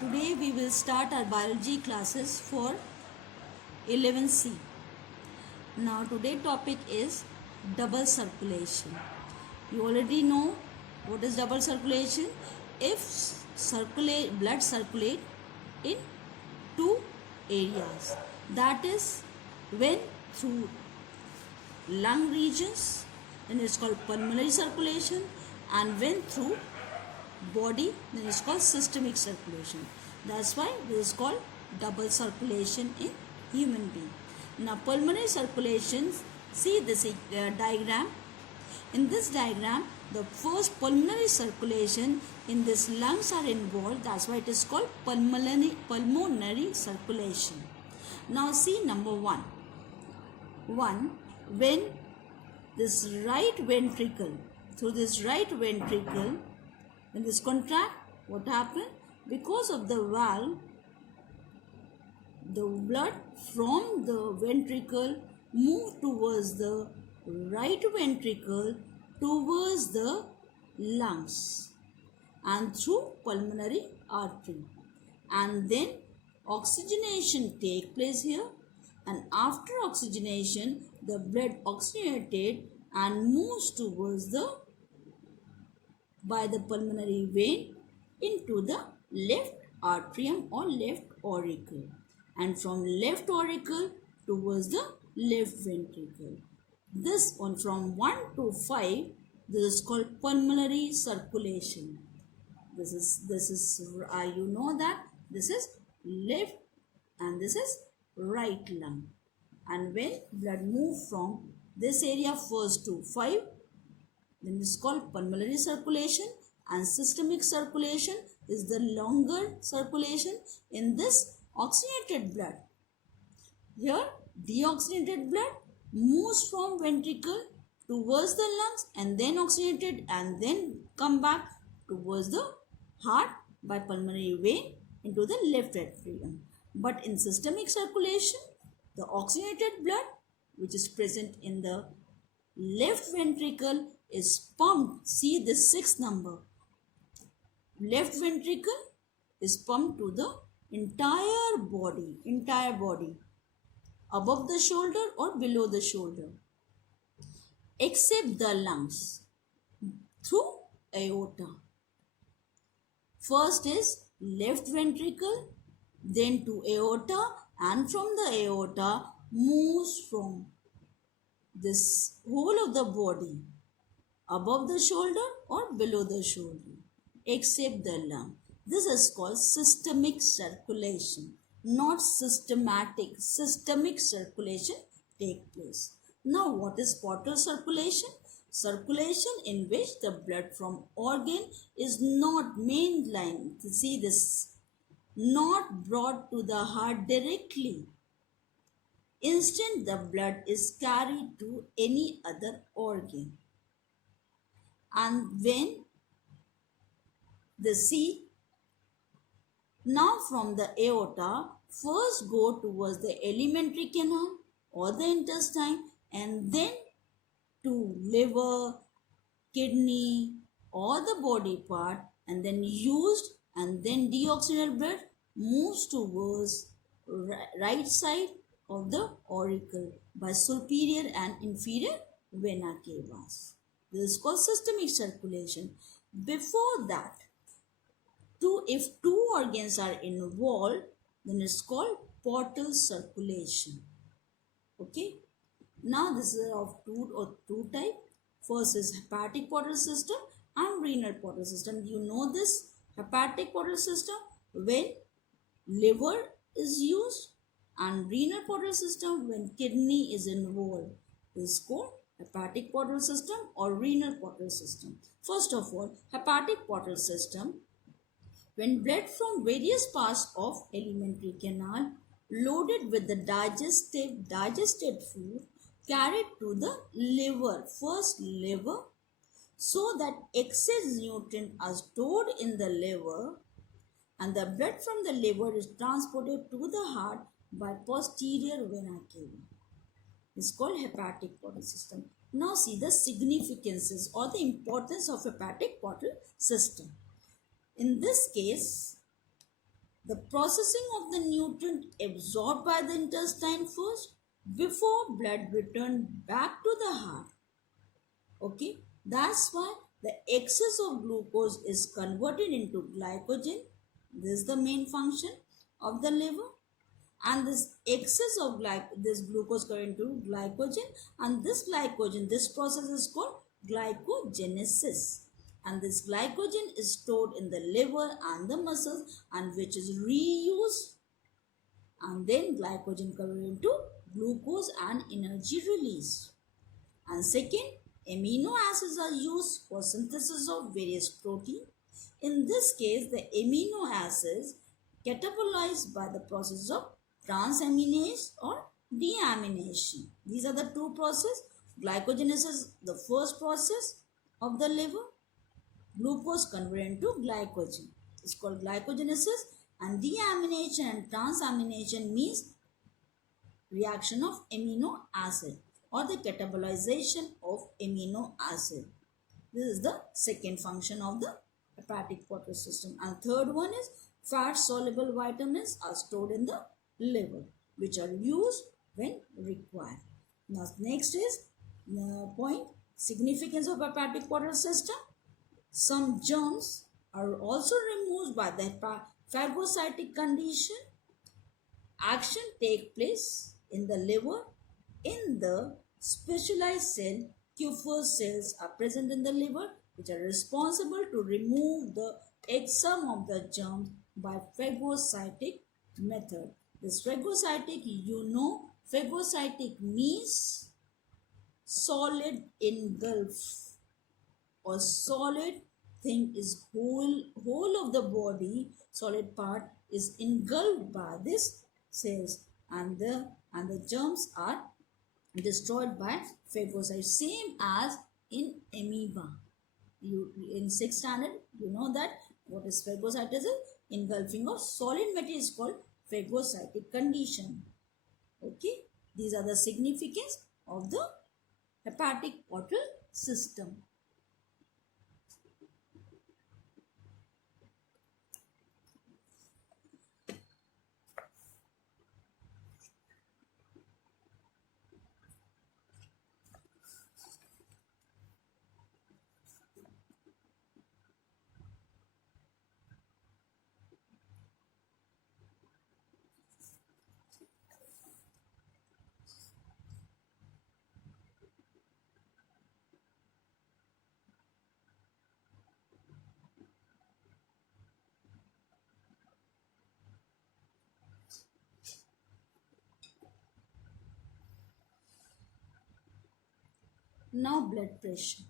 Today we will start our biology classes for 11C. Now today topic is double circulation. You already know what is double circulation. If blood circulate in two areas, that is when through lung regions, then it's called pulmonary circulation, and when through body, then it's called systemic circulation. That's why this is called double circulation in human being. Now pulmonary circulation, see this diagram. In this diagram, the first pulmonary circulation in this lungs are involved. That's why it is called pulmonary circulation. Now see number 1. When this right ventricle, through this right ventricle, when this contract, what happened? Because of the valve, the blood from the ventricle moved towards the right ventricle towards the lungs and through pulmonary artery, and then oxygenation take place here, and after oxygenation the blood oxygenated and moves towards the by the pulmonary vein into the left atrium or left auricle, and from left auricle towards the left ventricle. This one from 1 to 5, this is called pulmonary circulation. This is you know that this is left and this is right lung, and when blood move from this area first to 5, then it's called pulmonary circulation, and systemic circulation is the longer circulation in this oxygenated blood. Here deoxygenated blood moves from ventricle towards the lungs and then oxygenated and then come back towards the heart by pulmonary vein into the left atrium. But in systemic circulation, the oxygenated blood which is present in the left ventricle is pumped. See this 6th number. Left ventricle is pumped to the entire body, above the shoulder or below the shoulder, except the lungs, through aorta. First is left ventricle, then to aorta, and from the aorta moves from this whole of the body, above the shoulder or below the shoulder, except the lung. This is called systemic circulation, not systematic. Systemic circulation take place. Now what is portal circulation? Circulation in which the blood from organ is not mainline. See this, not brought to the heart directly. Instead, the blood is carried to any other organ. And when the sea, now from the aorta, first go towards the alimentary canal or the intestine, and then to liver, kidney or the body part, and then used, and then deoxygenated blood moves towards right side of the auricle by superior and inferior vena cavas. This is called systemic circulation. Before that, if two organs are involved, then it's called portal circulation. Okay. Now this is of two type. First is hepatic portal system and renal portal system. You know this hepatic portal system when liver is used, and renal portal system when kidney is involved. This is called hepatic portal system or renal portal system. First of all, hepatic portal system, when blood from various parts of alimentary canal loaded with the digested food carried to the liver, first liver, so that excess nutrient are stored in the liver, and the blood from the liver is transported to the heart by posterior vena cava. It's called hepatic portal system. Now see the significances or the importance of hepatic portal system. In this case, the processing of the nutrient absorbed by the intestine first before blood return back to the heart. Okay, that's why the excess of glucose is converted into glycogen. This is the main function of the liver, and this excess of this glucose going to glycogen, and this process is called glycogenesis, and this glycogen is stored in the liver and the muscles, and which is reused, and then glycogen converted into glucose and energy release. And second, amino acids are used for synthesis of various protein. In this case, the amino acids catabolized by the process of transaminase or deamination. These are the two processes. Glycogenesis, the first process of the liver. Glucose converted into glycogen. It's called glycogenesis, and deamination and transamination means reaction of amino acid or the catabolization of amino acid. This is the second function of the hepatic portal system. And third one is fat soluble vitamins are stored in the liver, which are used when required. Now next is point, significance of hepatic portal system. Some germs are also removed by the phagocytic condition. Action take place in the liver. In the specialized cell, Kupffer cells are present in the liver, which are responsible to remove the exome of the germs by phagocytic method. This phagocytic, phagocytic means solid engulf, or solid thing is whole of the body, solid part is engulfed by this cells, and the germs are destroyed by phagocytes, same as in amoeba. You in 6th standard you know that what is phagocytosis is engulfing of solid material is called phagocytic condition. Okay, these are the significance of the hepatic portal system. Now blood pressure.